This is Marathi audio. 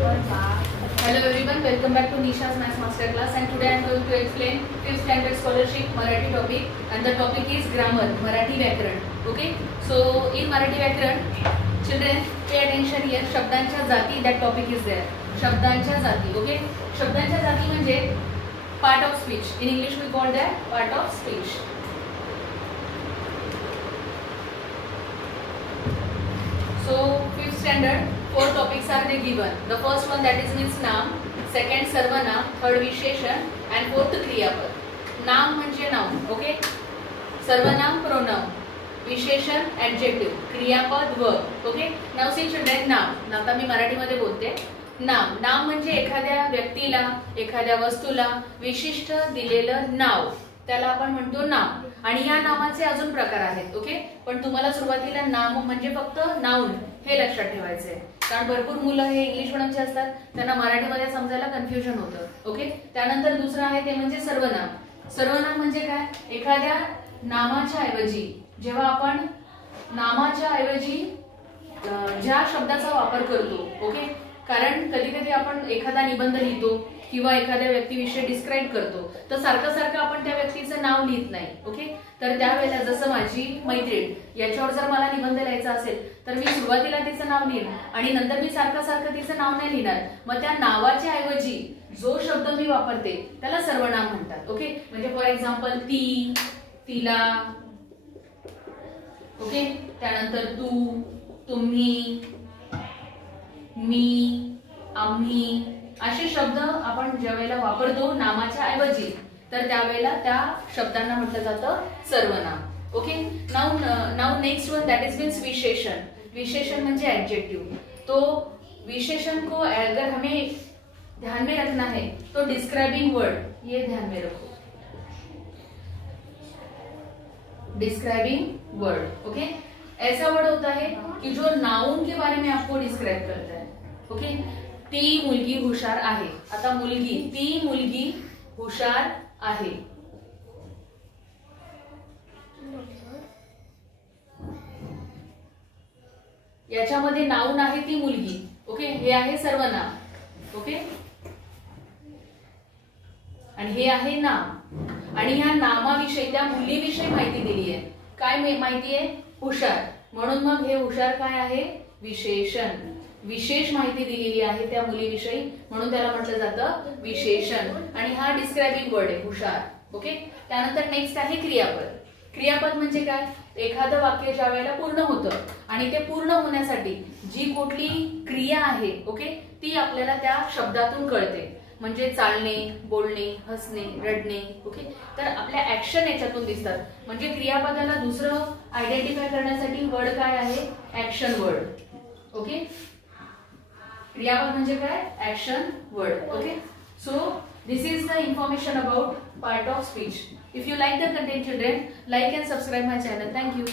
Hello everyone, welcome back to Nisha's Maths Master Class, and today I am going to explain 5th standard scholarship Marathi topic, and the topic is grammar, Marathi व्याकरण. Okay, so in Marathi व्याकरण, children pay attention here. शब्दांच्या जाती, that topic is there. शब्दांच्या जाती. Okay, शब्दांच्या जाती म्हणजे part of speech. In English we call that part of speech. So 5th standard, 4 topics are they given. The first one that is means नाम, second सर्वनाम, third विशेषण and fourth क्रियापद. नाम म्हणजे नाउन, ओके. सर्वनाम प्रोनाउन, विशेषण ॲडजेक्टिव्ह, क्रियापद verb, okay. Now see children, नाम. आता मी मराठीमध्ये बोलते. नाम, नाम म्हणजे एखाद्या व्यक्तीला, एखाद्या वस्तूला विशिष्ट दिलेलं नाव, त्याला आपण म्हणतो नाम. आणि या नामाचे अजून प्रकार आहेत, ओके. पण तुम्हाला सुरुवातीला नाम म्हणजे फक्त नाउन हे लक्षात ठेवायचे, कारण भरपूर मुलं हे इंग्लिश मीडियमचे असतात, त्यांना मराठीमध्ये समजायला कन्फ्युजन होतं, ओके. त्यानंतर दुसरं आहे ते म्हणजे सर्वनाम. सर्वनाम म्हणजे काय? एखाद्या नामाच्या ऐवजी, जेव्हा आपण नामाच्या ऐवजी ज्या शब्दाचा वापर करतो, ओके. कारण कधी कधी आपण एखादा निबंध लिहितो किंवा एखाद्या व्यक्तीविषयी डिस्क्राइब करतो, तर सारखं सारखं आपण त्या व्यक्तीचं नाव लिहित नाही, ओके. तर त्यावेळेला जसं माझी मैत्रीण, याच्यावर जर मला निबंध लिहायचा असेल तर मी सुरुवातीला तिचं नाव लिहीन आणि नंतर मी सारखं सारखं तिचं नाव नाही लिहिणार. मग त्या नावाच्या ऐवजी जो शब्द मी वापरते त्याला सर्वनाम म्हणतात, ओके. म्हणजे फॉर एक्झाम्पल ती, तिला, ओके. त्यानंतर तू, तुम्ही, मी, आम्ही असे शब्द आपण ज्यावेळेला वापरतो नामाच्या ऐवजी, तर त्यावेळेला त्या शब्दांना म्हटलं जातं सर्वनाम, okay. Now next one that is means विशेषण. विशेषण म्हणजे एडजेक्टिव. तो विशेषण को अगर हमें ध्यान में रखना है तो डिस्क्राइबिंग वर्ड, ये ध्यान में रखो, डिस्क्राइबिंग वर्ड, ओके. ऐसा वर्ड होता है कि जो नाउन के बारे में आपको डिस्क्राइब करता है, ओके. ती मुलगी हुशार आहे. आता मुलगी, ती मुलगी हुशार आहे. याच्यामध्ये नाउन आहे ती मुलगी, ओके. हे आहे सर्वनाम, ओके. आणि हे आहे नाम. आणि ह्या नामाविषयी, त्या मुलीविषयी माहिती दिली आहे. काय माहिती आहे? हुशार. म्हणून मग हे हुशार काय आहे? विशेषण. विशेष माहिती दिलेली आहे त्या मुलीविषयी, म्हणून त्याला म्हटलं जातं विशेषण. आणि हा डिस्क्राइबिंग वर्ड आहे, हुशार, ओके. त्यानंतर नेक्स्ट आहे क्रियापद. क्रियापद म्हणजे काय? एखादं वाक्य ज्या वेळेला पूर्ण होतं आणि ते पूर्ण होण्यासाठी जी कुठली क्रिया आहे, ओके, ती आपल्याला त्या शब्दातून कळते. म्हणजे चालणे, बोलणे, हसणे, रडणे, ओके. तर आपल्या ऍक्शन याच्यातून दिसतात. म्हणजे क्रियापदाला दुसरं आयडेंटिफाय करण्यासाठी वर्ड काय आहे? Action word, okay. क्रियापद म्हणजे काय? Action word, okay. So this is the information about part of speech. If you like the content, children, like and subscribe my channel. Thank you.